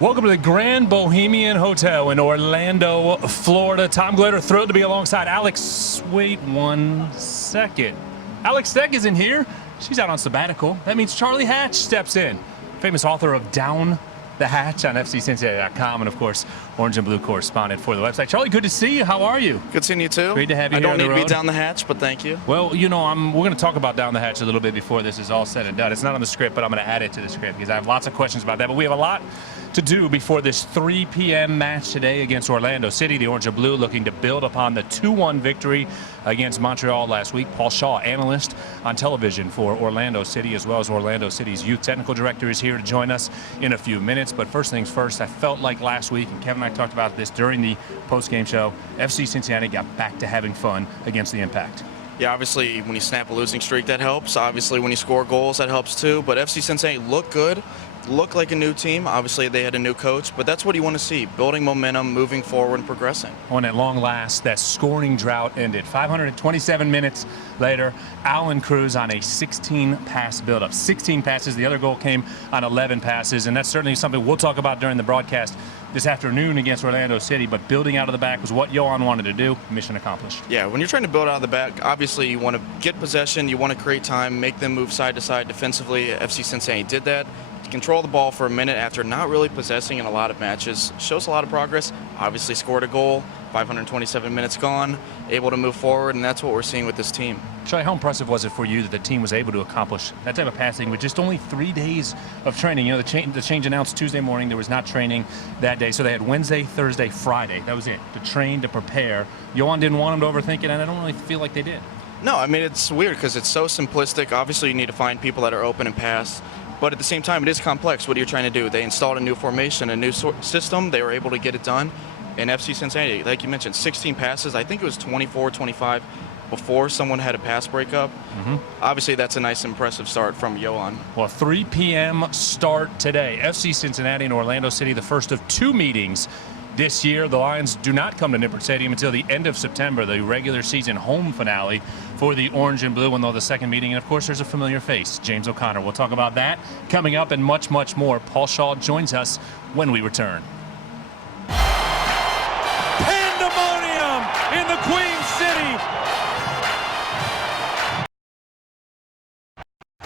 Welcome to the Grand Bohemian Hotel in Orlando, Florida. Tom Glitter thrilled to be alongside Alex. Wait 1 second. Alex Steck isn't here. She's out on sabbatical. That means Charlie Hatch steps in. Famous author of Down the Hatch on FCCincinnati.com, and of course, Orange and Blue correspondent for the website. Charlie, good to see you. How are you? Good seeing you too. Great to have you I here don't on need the to road. be down the hatch, but thank you. Well, you know, we're going to talk about Down the Hatch a little bit before this is all said and done. It's not on the script, but I'm going to add it to the script because I have lots of questions about that. But we have a lot to do before this 3 p.m. match today against Orlando City. The Orange and Blue looking to build upon the 2-1 victory against Montreal last week. Paul Shaw, analyst on television for Orlando City, as well as Orlando City's youth technical director, is here to join us in a few minutes. But first things first, I felt like last week, and Kevin and I talked about this during the post-game show, FC Cincinnati got back to having fun against the Impact. Yeah, obviously when you snap a losing streak, that helps. Obviously when you score goals, that helps too. But FC Cincinnati looked good, looked like a new team. Obviously they had a new coach, but that's what you want to see, building momentum, moving forward and progressing. On at long last, that scoring drought ended. 527 minutes later, Alan Cruz on a 16-pass buildup. 16 passes. The other goal came on 11 passes, and that's certainly something we'll talk about during the broadcast this afternoon against Orlando City. But building out of the back was what Johan wanted to do. Mission accomplished. Yeah, when you're trying to build out of the back, obviously you want to get possession, you want to create time, make them move side to side defensively. FC Cincinnati did that. Control the ball for a minute after not really possessing in a lot of matches. Shows a lot of progress. Obviously scored a goal. 527 minutes gone. Able to move forward, and that's what we're seeing with this team. Charlie, how impressive was it for you that the team was able to accomplish that type of passing with just only 3 days of training? You know, the change announced Tuesday morning. There was not training that day, so they had Wednesday, Thursday, Friday. That was it, to train, to prepare. Johan didn't want them to overthink it, and I don't really feel like they did. No, I mean, it's weird because it's so simplistic. Obviously, you need to find people that are open and pass. But at the same time, it is complex. What are you trying to do? They installed a new formation, a new system. They were able to get it done. And FC Cincinnati, like you mentioned, 16 passes. I think it was 24, 25 before someone had a pass breakup. Obviously, that's a nice, impressive start from Johan. Well, 3 p.m. start today. FC Cincinnati and Orlando City, the first of 2 meetings this year. The Lions do not come to Nippert Stadium until the end of September, the regular season home finale for the Orange and Blue, and they'll the second meeting. And, of course, there's a familiar face, James O'Connor. We'll talk about that coming up and much, much more. Paul Shaw joins us when we return. Pandemonium in the Queen City.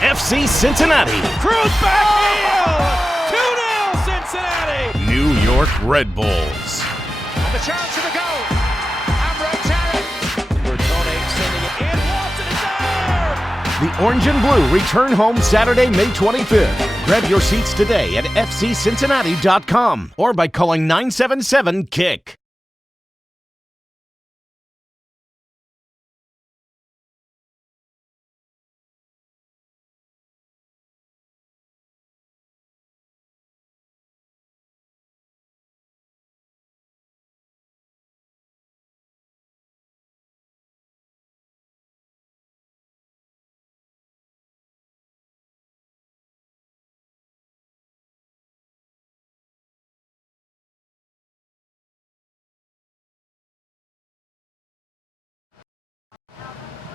FC Cincinnati. Cruz back heel. 2-0 Cincinnati. New York Red Bulls. And the chance for the goal. Amro Tarrant. Bertone sending it in. Lofted it there. The Orange and Blue return home Saturday, May 25th. Grab your seats today at FCCincinnati.com or by calling 977-KICK.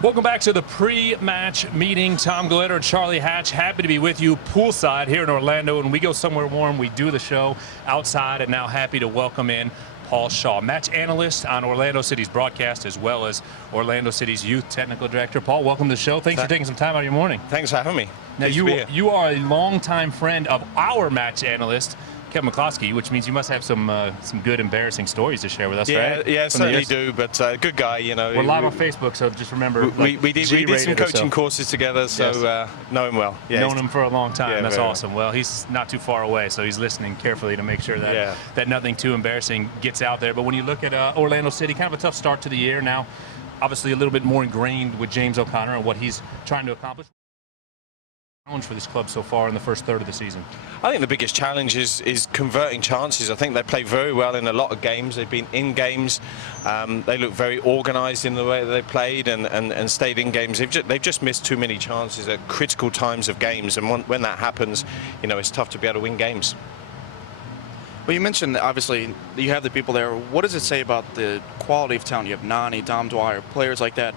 Welcome back to the pre-match meeting. Tom Glitter, Charlie Hatch, happy to be with you poolside here in Orlando. When we go somewhere warm, we do the show outside, and now happy to welcome in Paul Shaw, match analyst on Orlando City's broadcast, as well as Orlando City's youth technical director. Paul, welcome to the show. Thanks for taking some time out of your morning. Thanks for having me. Now, you are a longtime friend of our match analyst, Kevin McCloskey, which means you must have some good embarrassing stories to share with us, right? Yeah, certainly do, but good guy, you know. We're live on Facebook, so just remember. We did some coaching courses together, so yes. Know him well. Yeah, known him for a long time. Yeah, that's awesome. Well. Well, he's not too far away, so he's listening carefully to make sure that that nothing too embarrassing gets out there. But when you look at Orlando City, kind of a tough start to the year. Now, obviously a little bit more ingrained with James O'Connor and what he's trying to accomplish. Challenge for this club so far in the first third of the season? I think the biggest challenge is converting chances. I think they play very well in a lot of games. They've been in games. They look very organised in the way that they played and stayed in games. They've just missed too many chances at critical times of games, and when that happens, you know, it's tough to be able to win games. Well, you mentioned, obviously, you have the people there. What does it say about the quality of talent? You have Nani, Dom Dwyer, players like that.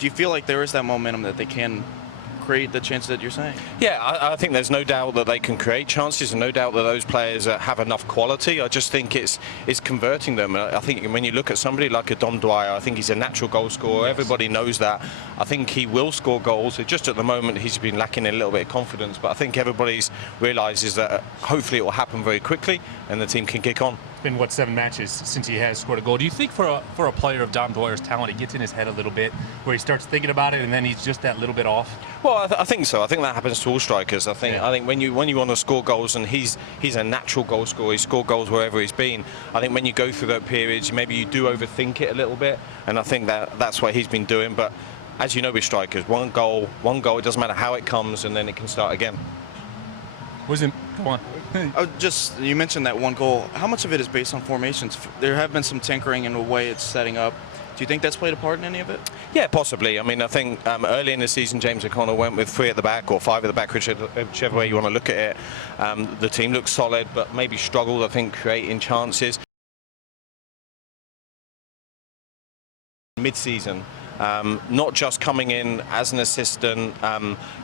Do you feel like there is that momentum that they can create the chances that you're saying. Yeah, I think there's no doubt that they can create chances, and no doubt that those players have enough quality. I just think it's converting them. I think when you look at somebody like a Dom Dwyer, I think he's a natural goal scorer. Yes. Everybody knows that. I think he will score goals. Just at the moment, he's been lacking a little bit of confidence, but I think everybody's realises that hopefully it will happen very quickly, and the team can kick on. It's been, 7 matches since he has scored a goal. Do you think for a player of Dom Dwyer's talent, it gets in his head a little bit, where he starts thinking about it, and then he's just that little bit off? Well, I think so. I think that happens to all strikers. I think when you want to score goals, and he's a natural goal scorer. He scored goals wherever he's been. I think when you go through that period, maybe you do overthink it a little bit, and I think that's what he's been doing. But as you know, with strikers, one goal. It doesn't matter how it comes, and then it can start again. Go on. You mentioned that one goal. How much of it is based on formations? There have been some tinkering in the way it's setting up. Do you think that's played a part in any of it? Yeah, possibly. I mean, I think early in the season, James O'Connor went with 3 at the back or 5 at the back, whichever way you want to look at it. The team looked solid, but maybe struggled, I think, creating chances. Mid-season, not just coming in as an assistant,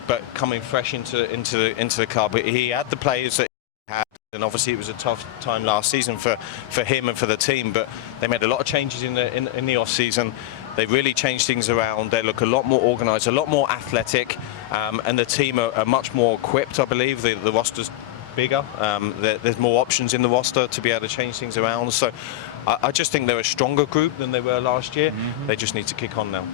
but coming fresh into the club. He had the players that he had, and obviously it was a tough time last season for him and for the team. But they made a lot of changes in the off season. They really changed things around. They look a lot more organised, a lot more athletic, and the team are much more equipped. I believe the roster's bigger. There's more options in the roster to be able to change things around. So I just think they're a stronger group than they were last year. Mm-hmm. They just need to kick on now.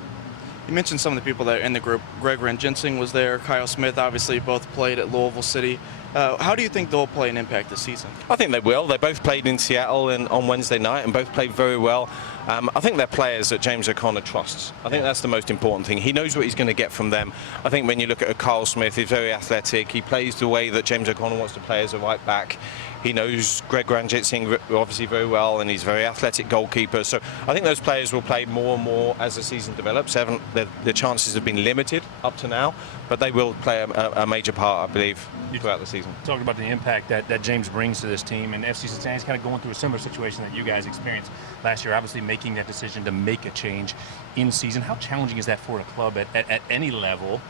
You mentioned some of the people that are in the group. Greg Ranginsing was there. Kyle Smith, obviously, both played at Louisville City. How do you think they'll play an impact this season? I think they will. They both played in Seattle on Wednesday night and both played very well. I think they're players that James O'Connor trusts. I think that's the most important thing. He knows what he's going to get from them. I think when you look at Kyle Smith, he's very athletic. He plays the way that James O'Connor wants to play as a right back. He knows Greg Ranginsing obviously very well, and he's a very athletic goalkeeper. So I think those players will play more and more as the season develops. The chances have been limited up to now, but they will play a major part, I believe, throughout the season. Talking about the impact that James brings to this team, and FC Cincinnati's kind of going through a similar situation that you guys experienced last year, obviously making that decision to make a change in season. How challenging is that for a club at any level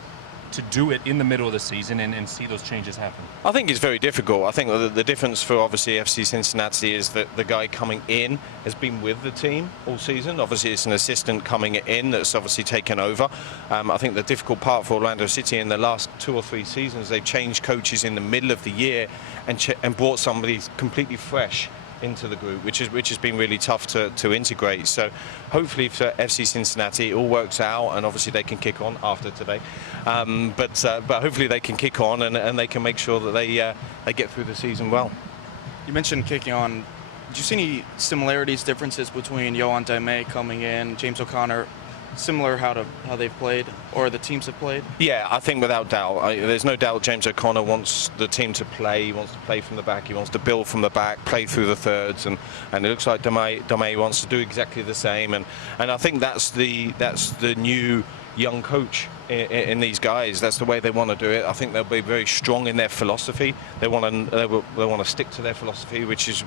to do it in the middle of the season and see those changes happen? I think it's very difficult. I think the difference for obviously FC Cincinnati is that the guy coming in has been with the team all season. Obviously it's an assistant coming in that's obviously taken over. I think the difficult part for Orlando City in the last 2 or 3 seasons, they've changed coaches in the middle of the year and brought somebody completely fresh into the group, which has been really tough to integrate. So hopefully for FC Cincinnati it all works out, and obviously they can kick on after today. But hopefully they can kick on and they can make sure that they get through the season well. You mentioned kicking on. Did you see any similarities, differences between Yohan Daime coming in, James O'Connor? Similar how they've played, or the teams have played? Yeah, I think without doubt. There's no doubt James O'Connor wants the team to play. He wants to play from the back. He wants to build from the back, play through the thirds, and it looks like Daime wants to do exactly the same. And I think that's the new young coach in these guys. That's the way they want to do it. I think they'll be very strong in their philosophy. They want to stick to their philosophy, which is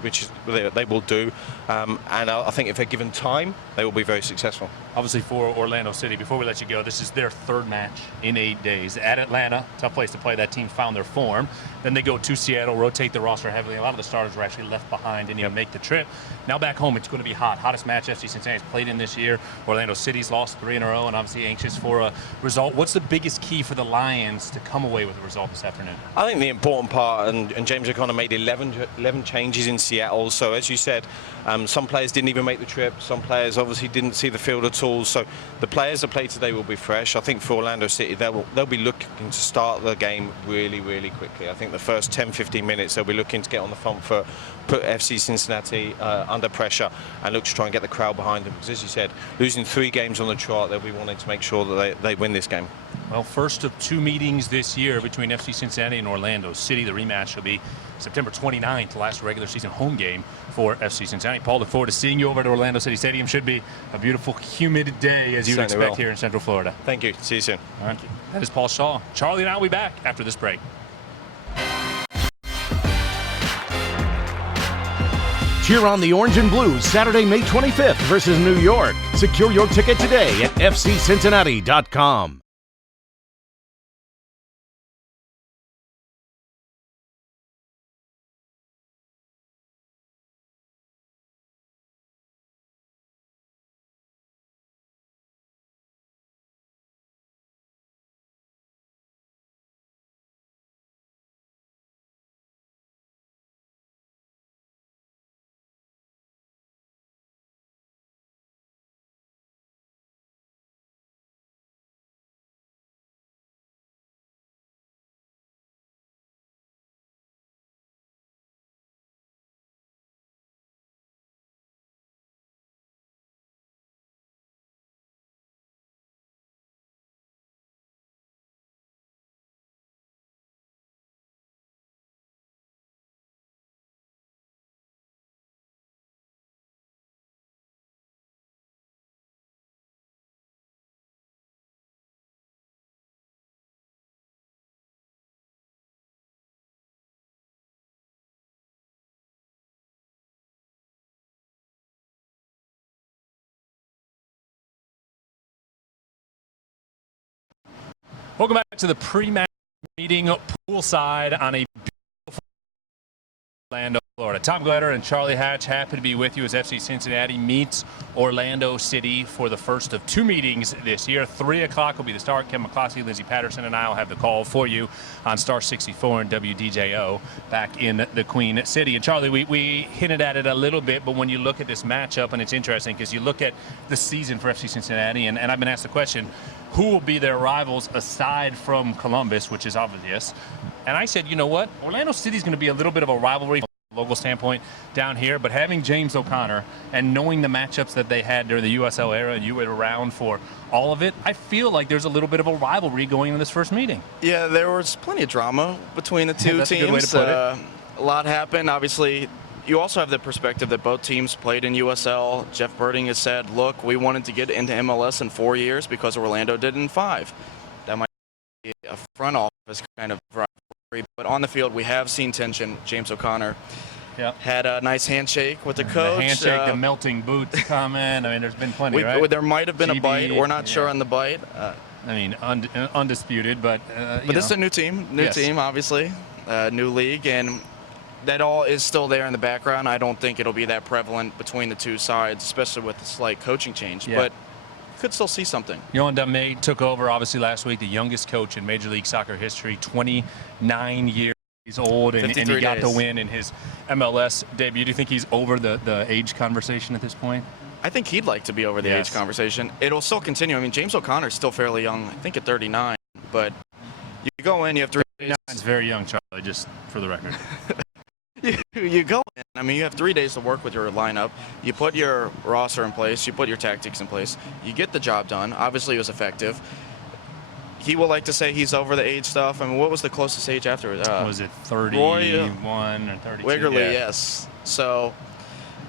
they will do. And I think if they're given time, they will be very successful. Obviously for Orlando City, before we let you go, this is their 3rd match in 8 days at Atlanta. Tough place to play. That team found their form. Then they go to Seattle, rotate the roster heavily. A lot of the starters were actually left behind, didn't even make the trip. Now back home, it's going to be hot. Hottest match FC Cincinnati's played in this year. Orlando City's lost 3 in a row and obviously anxious for a result. What's the biggest key for the Lions to come away with a result this afternoon? I think the important part, and James O'Connor made 11 changes in Seattle. So as you said, some players didn't even make the trip. Some players obviously didn't see the field at all. So the players that play today will be fresh. I think for Orlando City, they'll be looking to start the game really, really quickly. I think the first 10-15 minutes they'll be looking to get on the front foot, put FC Cincinnati under pressure, and look to try and get the crowd behind them. Because as you said, losing 3 games on the trot, they'll be wanting to make sure that they win this game. Well, first of 2 meetings this year between FC Cincinnati and Orlando City. The rematch will be September 29th, last regular season home game for FC Cincinnati. Paul, look forward to seeing you over at Orlando City Stadium. Should be a beautiful, humid day as you would expect here in Central Florida. Thank you. See you soon. All right. That is Paul Shaw. Charlie and I will be back after this break. Cheer on the Orange and Blues Saturday, May 25th versus New York. Secure your ticket today at FCCincinnati.com. Welcome back to the pre-match meeting poolside on a beautiful Orlando, Florida. Tom Gledder and Charlie Hatch happy to be with you as FC Cincinnati meets Orlando City for the first of two meetings this year. 3 o'clock will be the start. Kim McCloskey, Lindsey Patterson, and I will have the call for you on Star 64 and WDJO back in the Queen City. And Charlie, we hinted at it a little bit, but when you look at this matchup, and it's interesting because you look at the season for FC Cincinnati, and I've been asked the question, who will be their rivals aside from Columbus, which is obvious. And I said, you know what? Orlando City's going to be a little bit of a rivalry from a local standpoint down here, but having James O'Connor and knowing the matchups that they had during the USL era, and you were around for all of it, I feel like there's a little bit of a rivalry going into this first meeting. Yeah, there was plenty of drama between the two That's teams. A good way to put it. A lot happened. Obviously, you also have the perspective that both teams played in USL. Jeff Birding has said, look, we wanted to get into MLS in 4 years because Orlando did in 5. That might be a front office kind of rivalry, but on the field we have seen tension. James O'Connor had a nice handshake with the coach. The handshake, the melting boots comment. I mean, there's been plenty, right? There might have been a bite. We're not sure on the bite. I mean, undisputed, but but this is a new team, obviously, new league, and that all is still there in the background. I don't think it'll be that prevalent between the two sides, especially with the slight coaching change. Yeah. But could still see something. Yohan Damet took over, obviously, last week, the youngest coach in Major League Soccer history, 29 years old, and he got the win in his MLS debut. Do you think he's over the age conversation at this point? I think he'd like to be over the age conversation. It'll still continue. I mean, James O'Connor's still fairly young, I think at 39, but you go in, you have 3 days. He's very young, Charlie, just for the record. You go in, I mean, you have 3 days to work with your lineup. You put your roster in place. You put your tactics in place. You get the job done. Obviously, it was effective. He will like to say he's over the age stuff. I mean, what was the closest age after? Was it 31 or 32? Wiggerly, yes. So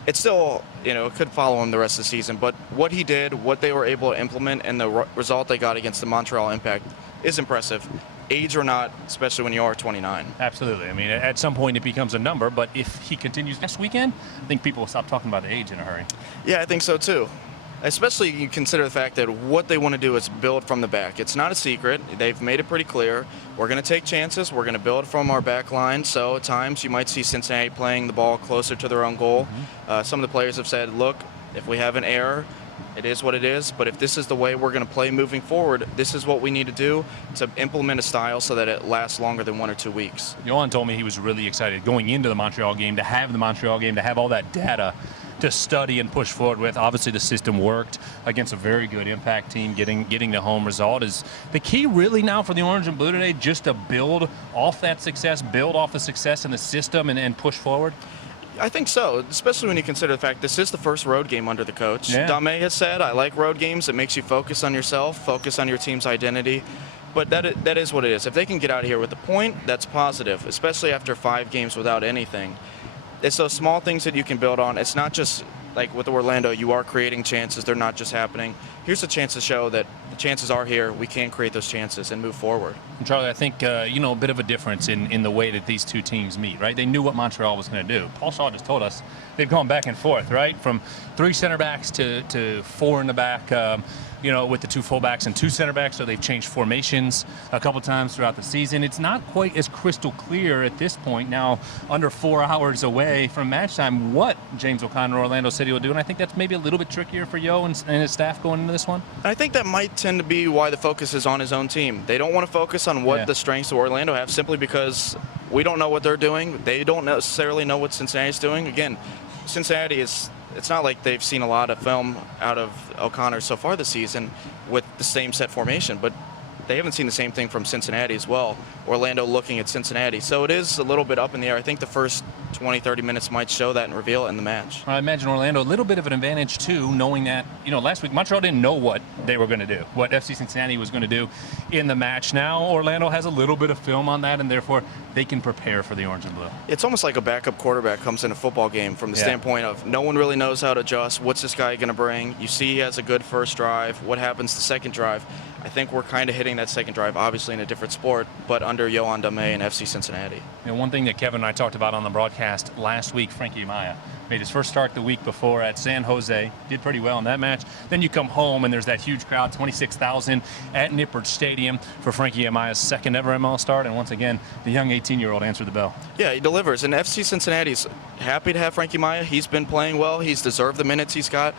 it's still, it could follow him the rest of the season. But what he did, what they were able to implement, and the result they got against the Montreal Impact is impressive. Age or not, especially when you are 29. Absolutely. I mean, at some point it becomes a number, but if he continues next weekend, I think people will stop talking about the age in a hurry. Yeah, I think so too. Especially you consider the fact that what they want to do is build from the back. It's not a secret. They've made it pretty clear. We're going to take chances. We're going to build from our back line. So at times you might see Cincinnati playing the ball closer to their own goal. Some of the players have said, look, if we have an error, it is what it is, but if this is the way we're going to play moving forward, this is what we need to do to implement a style so that it lasts longer than 1 or 2 weeks. Yohan told me he was really excited going into the Montreal game, to have all that data to study and push forward with. Obviously, the system worked against a very good Impact team. Getting the home result is the key really now for the Orange and Blue today, just to build off that success, build off the success in the system and push forward. I think so, especially when you consider the fact this is the first road game under the coach. Yeah. Damet has said, I like road games. It makes you focus on yourself, focus on your team's identity. But that is what it is. If they can get out of here with a point, that's positive, especially after 5 games without anything. It's those small things that you can build on. It's not just like with Orlando, you are creating chances. They're not just happening. Here's a chance to show that the chances are here. We can create those chances and move forward. And Charlie, I think, a bit of a difference in the way that these two teams meet, right? They knew what Montreal was going to do. Paul Shaw just told us they've gone back and forth, right? From 3 center backs to 4 in the back, with the 2 fullbacks and 2 center backs. So they've changed formations a couple times throughout the season. It's not quite as crystal clear at this point now, under 4 hours away from match time, what James O'Connor or Orlando City will do. And I think that's maybe a little bit trickier for Yo and his staff going into this one. I think that might tend to be why the focus is on his own team. They don't want to focus on what the strengths of Orlando have, simply because we don't know what they're doing. They don't necessarily know what Cincinnati's doing. Again, Cincinnati it's not like they've seen a lot of film out of O'Connor so far this season with the same set formation, but they haven't seen the same thing from Cincinnati as well. Orlando looking at Cincinnati. So it is a little bit up in the air. I think the first 20, 30 minutes might show that and reveal it in the match. I imagine Orlando a little bit of an advantage, too, knowing that, last week Montreal didn't know what they were going to do, what FC Cincinnati was going to do in the match. Now Orlando has a little bit of film on that, and therefore they can prepare for the Orange and Blue. It's almost like a backup quarterback comes in a football game from the standpoint of no one really knows how to adjust. What's this guy going to bring? You see he has a good first drive. What happens the second drive? I think we're kind of hitting that second drive, obviously in a different sport, but under Yohan Dame and FC Cincinnati. One thing that Kevin and I talked about on the broadcast last week, Frankie Amaya made his first start the week before at San Jose, did pretty well in that match. Then you come home and there's that huge crowd, 26,000 at Nippert Stadium for Frankie Amaya's second ever MLS start. And once again, the young 18-year-old answered the bell. Yeah, he delivers. And FC Cincinnati's happy to have Frankie Amaya. He's been playing well. He's deserved the minutes he's got.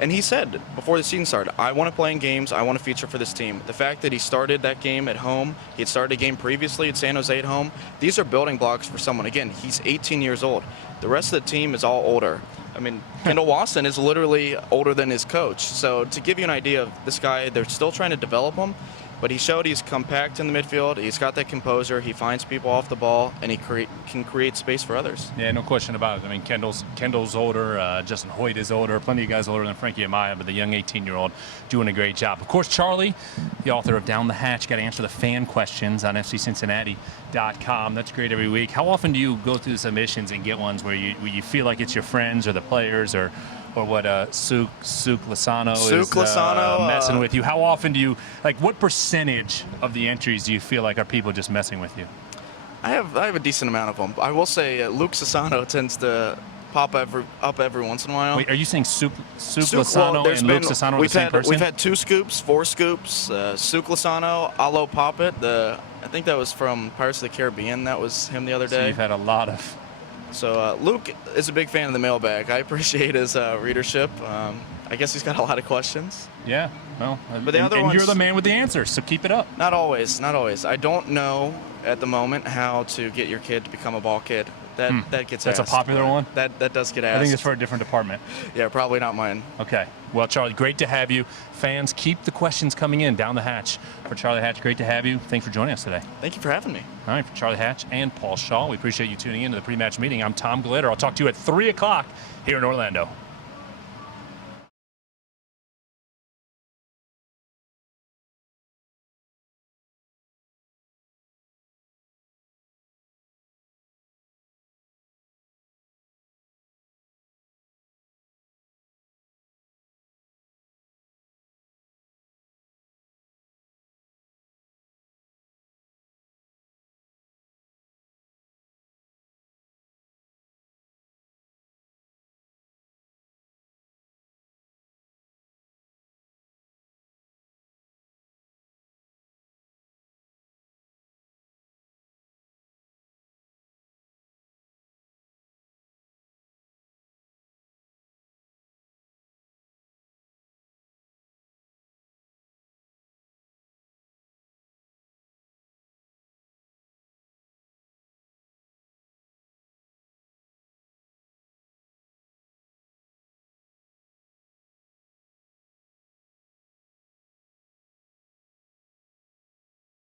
And he said before the season started, I want to play in games. I want to feature for this team. The fact that he started that game at home, he had started a game previously at San Jose at home, these are building blocks for someone. Again, he's 18 years old. The rest of the team is all older. I mean, Kendall Wasson is literally older than his coach. So to give you an idea of this guy, they're still trying to develop him. But he showed he's compact in the midfield. He's got that composure. He finds people off the ball, and he can create space for others. Yeah, no question about it. I mean, Kendall's older. Justin Hoyt is older. Plenty of guys older than Frankie Amaya, but the young 18-year-old doing a great job. Of course, Charlie, the author of Down the Hatch, got to answer the fan questions on FCCincinnati.com. That's great every week. How often do you go through the submissions and get ones where you feel like it's your friends or the players or what Suk Lasano is messing with you? How often do you, what percentage of the entries do you feel like are people just messing with you? I have a decent amount of them. I will say Luke Sassano tends to pop up every once in a while. Wait, are you saying Suk Lasano and Luke Sassano are the same person? We've had 2 scoops, 4 scoops. Suk Lasano, Alo Poppet. I think that was from Pirates of the Caribbean. That was him the other day. So you've had a lot of... So Luke is a big fan of the mailbag. I appreciate his readership. I guess he's got a lot of questions. Yeah, well, but the other ones, you're the man with the answers, so keep it up. Not always, not always. I don't know at the moment how to get your kid to become a ball kid. That gets asked. That's a popular one? That does get asked. I think it's for a different department. Yeah, probably not mine. Okay. Well, Charlie, great to have you. Fans, keep the questions coming in down the hatch. For Charlie Hatch, great to have you. Thanks for joining us today. Thank you for having me. All right, for Charlie Hatch and Paul Shaw, we appreciate you tuning in to the pre-match meeting. I'm Tom Glitter. I'll talk to you at 3 o'clock here in Orlando.